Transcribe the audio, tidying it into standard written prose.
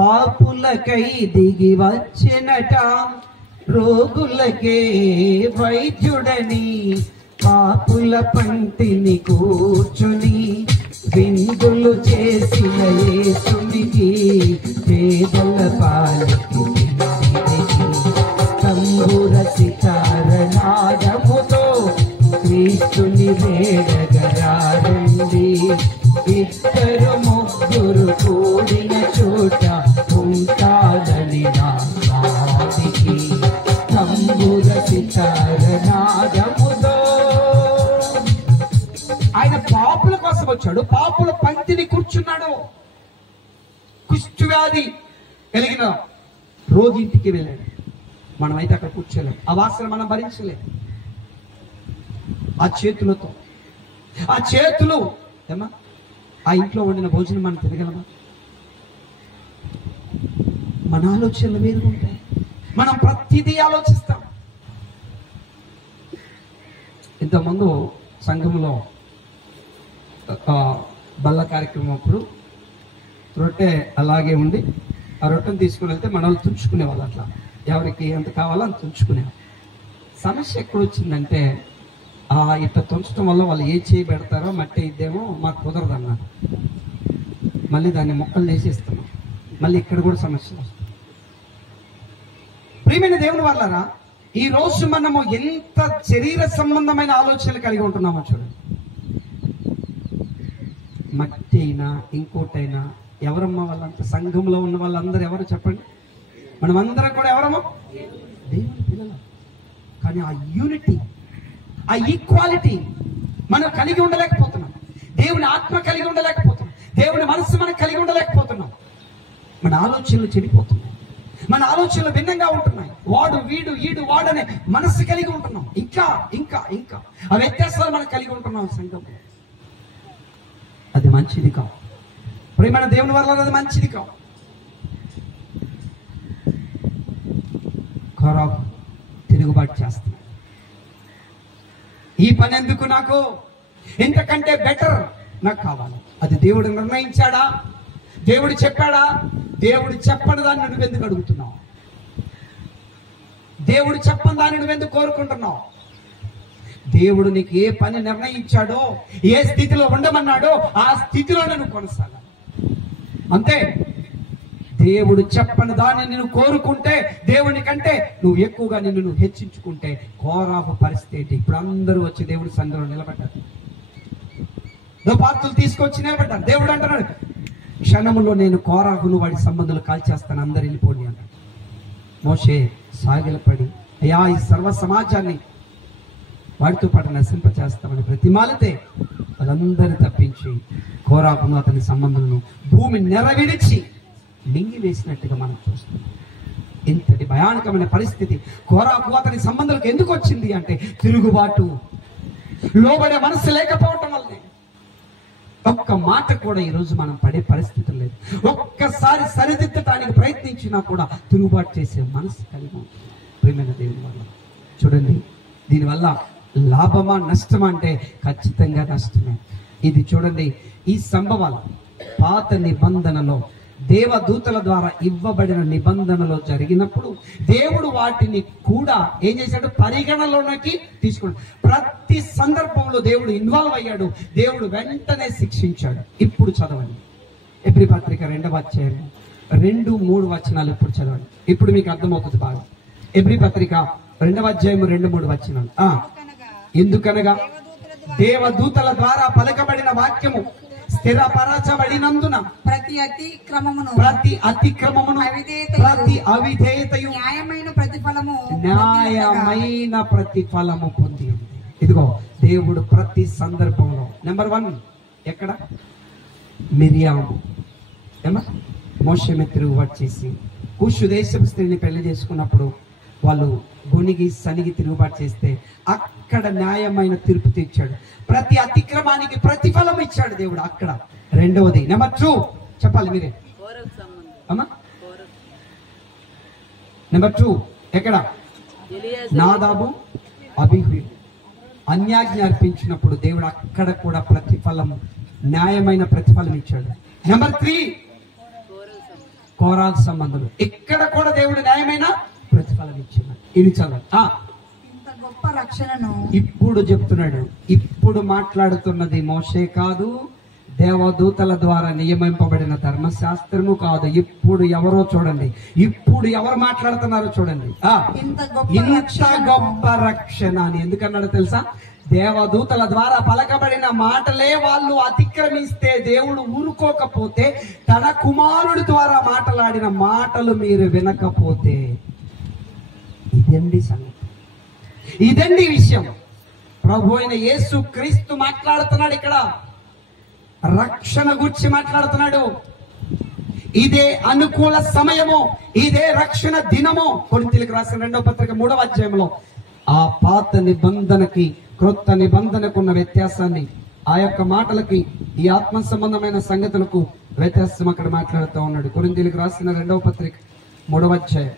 పాపులకై దిగి వచ్చినట, రోగులకే వైద్యుడని, పాపుల పంటిని కూర్చుని విందులు చేసిన యేసునికి, పేదల పాలికి తంబుర సితారనాదముతో క్రీస్తుని వేడగరారండి. ఇద్దరు ముగ్గురు కూడిన చోట ఉంటాదని నా వాటికి, తంబుర సితారనాదముతో. ఆయన పాపుల కోసం వచ్చాడు, పాపుల పంక్తిని కూర్చున్నాడు. కుష్ఠవ్యాధి కలిగిన రోగింటికి వెళ్ళాడు. మనమైతే అక్కడ కూర్చోలేం, ఆ వాసన మనం భరించలేం. ఆ చేతులతో, ఆ చేతులు ఏమా ఆ ఇంట్లో వండిన భోజనం మనం తినగలమా? మన ఆలోచనలు వేరుగా ఉంటాయి. మనం ప్రతిదీ ఆలోచిస్తాం. ఇంతకుముందు సంఘంలో బల్ల కార్యక్రమం అప్పుడు రొట్టె అలాగే ఉండి ఆ రొట్టెను తీసుకుని వెళ్తే మన వాళ్ళు తుంచుకునేవాళ్ళు. అట్లా ఎవరికి ఎంత కావాలో అంత తుంచుకునేవాళ్ళు. సమస్య ఎక్కడ వచ్చిందంటే, ఇట్లా తుంచడం వల్ల వాళ్ళు ఏ చేయి పెడతారో మట్టి ఇద్దేమో మాకు కుదరదు అన్నారు. మళ్ళీ దాన్ని మొక్కలు చేసేస్తున్నాం. మళ్ళీ ఇక్కడ కూడా సమస్య వస్తుంది. ప్రియమైన దేవుని వాళ్ళారా, ఈ రోజు మనము ఎంత శరీర సంబంధమైన ఆలోచనలు కలిగి ఉంటున్నామో చూడండి. మట్టి అయినా ఇంకోటైనా ఎవరమ్మా వాళ్ళంతా? సంఘంలో ఉన్న వాళ్ళందరూ ఎవరు చెప్పండి? మనమందరం కూడా ఎవరమ్మా? దేవుని పిల్లలు. కానీ ఆ యూనిటీ, ఆ ఈక్వాలిటీ మనం కలిగి ఉండలేకపోతున్నాం. దేవుని ఆత్మ కలిగి ఉండలేకపోతున్నాం. దేవుని మనస్సు మనం కలిగి ఉండలేకపోతున్నాం. మన ఆలోచనలు చెడిపోతున్నాయి. మన ఆలోచనలు భిన్నంగా ఉంటున్నాయి. వాడు వీడు ఈడు వాడనే మనస్సు కలిగి ఉంటున్నాం. ఇంకా ఇంకా ఇంకా ఆ వ్యత్యాసాలు మనం కలిగి ఉంటున్నాం సంఘంలో. అది మంచిది కాదు. ప్రియమైన దేవుని వల్ల అది మంచిది కాదు. ఖరాబ్ తిరుగుబాటు చేస్తున్నాడు. ఈ పని ఎందుకు, నాకు ఇంతకంటే బెటర్ నాకు కావాలి. అది దేవుడు నిర్ణయించాడా? దేవుడు చెప్పాడా? దేవుడు చెప్పని దాన్ని నువ్వెందుకు అడుగుతున్నావు? దేవుడు చెప్పని దాన్ని నువ్వెందుకు కోరుకుంటున్నావు? దేవుడు నీకు ఏ పని నిర్ణయించాడో, ఏ స్థితిలో ఉండమన్నాడో ఆ స్థితిలో నువ్వు కొనసాగాలి. అంతే. దేవుడు చెప్పని దాన్ని నేను కోరుకుంటే, దేవుని కంటే నువ్వు ఎక్కువగా నిన్ను నువ్వు హెచ్చించుకుంటే, కోరాహు పరిస్థితి. ఇప్పుడు అందరూ వచ్చి దేవుడి సంఘంలో నిలబడ్డారు. దుపార్తులు తీసుకొచ్చి నిలబడ్డారు. దేవుడు అంటున్నాడు, క్షణములో నేను కోరాహును వాడి సంబంధాలు కాల్చేస్తాను, అందరు వెళ్ళిపోండి అన్నాడు. మోషే సాగిలపడి, అయ్యా ఈ సర్వ సమాజాన్ని వాడితో పాటు నశింపచేస్తామని ప్రతిమాలితే వాళ్ళందరినీ తప్పించి కోరాహును అతని సంబంధులను భూమి నెరవిడిచి మింగివేసినట్టుగా మనం చూస్తున్నాం. ఇంతటి భయానకమైన పరిస్థితి కోరాహు అతని సంబంధాలకు ఎందుకు వచ్చింది అంటే, తిరుగుబాటు, లోబడే మనసు లేకపోవటం వల్లనే. ఒక్క మాట కూడా ఈరోజు మనం పడే పరిస్థితి లేదు. ఒక్కసారి సరిదిద్దటానికి ప్రయత్నించినా కూడా తిరుగుబాటు చేసే మనసు కలిగి ఉంటుంది. ప్రియమైన దేవుని వల్ల చూడండి, దీనివల్ల లాభమా నష్టమా అంటే ఖచ్చితంగా నష్టమే. ఇది చూడండి, ఈ సంభవాలు పాత నిబంధనలో దేవదూతల ద్వారా ఇవ్వబడిన నిబంధనలో జరిగినప్పుడు దేవుడు వాటిని కూడా ఏం చేశాడు? పరిగణలోకి తీసుకున్నాడు. ప్రతి సందర్భంలో దేవుడు ఇన్వాల్వ్ అయ్యాడు. దేవుడు వెంటనే శిక్షించాడు. ఇప్పుడు చదవండి ఎబ్రీ పత్రిక 2వ అధ్యాయం 2-3 వచనాలు. ఇప్పుడు చదవండి, ఇప్పుడు మీకు అర్థమవుతుంది బాగా. ఎబ్రీ పత్రిక 2వ అధ్యాయం 2-3 వచనాలు. ఎందుకనగా దేవదూతల ద్వారా పలకబడిన వాక్యము స్థిరపరచబడినందున ప్రతి అతిక్రమమును ప్రతి అవిధేయతయు న్యాయమైన ప్రతిఫలము పొంది ఉంది. ఇదిగో దేవుడు ప్రతి సందర్భంలో నెంబర్ 1 ఎక్కడ? మిరియాము మోషే తిరుగుబాటు చేసి కూషు దేశపు స్త్రీని పెళ్లి చేసుకున్నప్పుడు వాళ్ళు గొనిగి సనిగి తిరుగుబాటు చేస్తే అక్కడ న్యాయమైన తీర్పు తెచ్చాడు. ప్రతి అతిక్రమానికి ప్రతిఫలం ఇచ్చాడు దేవుడు అక్కడ. రెండవది నెంబర్ 2 చెప్పాలి మీరే అమ్మా. నెంబర్ 2 ఎక్కడ? నాదాబు అబీహు అన్యాజ్ఞ అర్పించినప్పుడు దేవుడు అక్కడ కూడా ప్రతిఫలం, న్యాయమైన ప్రతిఫలం ఇచ్చాడు. నెంబర్ 3 కోరాకు సంబంధులు. ఇక్కడ కూడా దేవుడు న్యాయమైన ప్రతిఫలం ఇచ్చాడు. ఇది చదవండి. ఇంత గొప్ప రక్షణను ఇప్పుడు చెప్తున్నాడు. ఇప్పుడు మాట్లాడుతున్నది మోషే కాదు, దేవదూతల ద్వారా నియమింపబడిన ధర్మశాస్త్రము కాదు. ఇప్పుడు ఎవరో చూడండి, ఇప్పుడు ఎవరు మాట్లాడుతున్నారో చూడండి. ఇంత గొప్ప రక్షణ అని ఎందుకన్నాడో తెలుసా? దేవదూతల ద్వారా పలకబడిన మాటలే వాళ్ళు అతిక్రమిస్తే, దేవుడు ఊరుకోకపోతే, తన కుమారుడి ద్వారా మాట్లాడిన మాటలు మీరు వినకపోతే, ఇదండి సంగతి, ఇదండి విషయం. ప్రభు అయిన యేసు క్రీస్తు మాట్లాడుతున్నాడు. ఇక్కడ రక్షణ గురించి మాట్లాడుతున్నాడు. ఇదే అనుకూల సమయము, ఇదే రక్షణ దినము. కొరింథీయులకు రాసిన 2వ పత్రిక 3వ అధ్యాయంలో ఆ పాత నిబంధనకి క్రొత్త నిబంధనకు ఉన్న వ్యత్యాసాన్ని, ఆ యొక్క మాటలకి ఈ ఆత్మ సంబంధమైన సంగతులకు వ్యత్యాసం అక్కడ మాట్లాడుతూ ఉన్నాడు. కొరింథీయులకు రాసిన 2వ పత్రిక 3వ అధ్యాయం